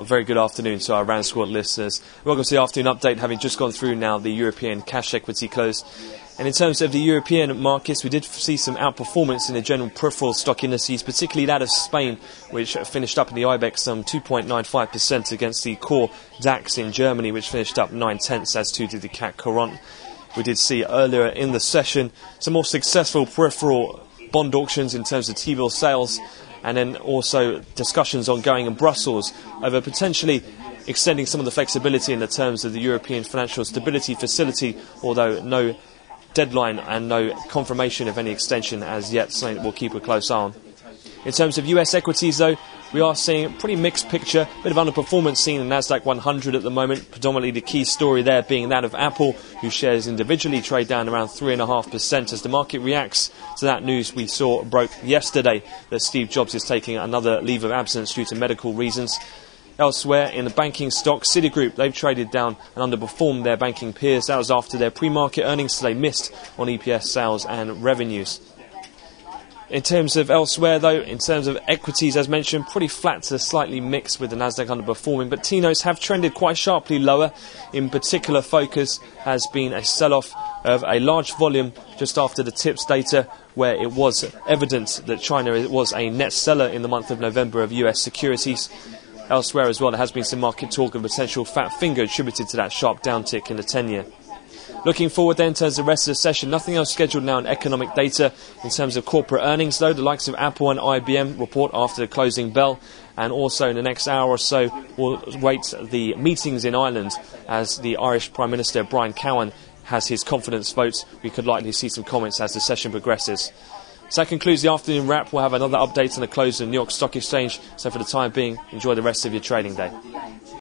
A very good afternoon to our RANsquawk listeners. Welcome to the afternoon update, having just gone through now the European cash equity close. And in terms of the European markets, we did see some outperformance in the general peripheral stock indices, particularly that of Spain, which finished up in the IBEX some 2.95% against the core DAX in Germany, which finished up 0.9, as too did the CAC Quarante. We did see earlier in the session some more successful peripheral bond auctions in terms of T-bill sales, and then also discussions ongoing in Brussels over potentially extending some of the flexibility in the terms of the European Financial Stability Facility, although no deadline and no confirmation of any extension as yet, something that we'll keep a close eye on. In terms of US equities, though, we are seeing a pretty mixed picture. A bit of underperformance seen in NASDAQ 100 at the moment, predominantly the key story there being that of Apple, whose shares individually trade down around 3.5% as the market reacts to that news we saw broke yesterday that Steve Jobs is taking another leave of absence due to medical reasons. Elsewhere, in the banking stock, Citigroup, they've traded down and underperformed their banking peers. That was after their pre-market earnings today missed on EPS sales and revenues. In terms of elsewhere, though, in terms of equities, as mentioned, pretty flat to slightly mixed with the NASDAQ underperforming, but T-notes have trended quite sharply lower. In particular, focus has been a sell-off of a large volume just after the TIPS data, where it was evident that China was a net seller in the month of November of US securities. Elsewhere as well, there has been some market talk of potential fat finger attributed to that sharp downtick in the 10-year. Looking forward then in terms of the rest of the session, nothing else scheduled now in economic data. In terms of corporate earnings, though, the likes of Apple and IBM report after the closing bell. And also in the next hour or so, we'll wait the meetings in Ireland as the Irish Prime Minister Brian Cowan has his confidence vote. We could likely see some comments as the session progresses. So that concludes the afternoon wrap. We'll have another update on the close of the New York Stock Exchange. So for the time being, enjoy the rest of your trading day.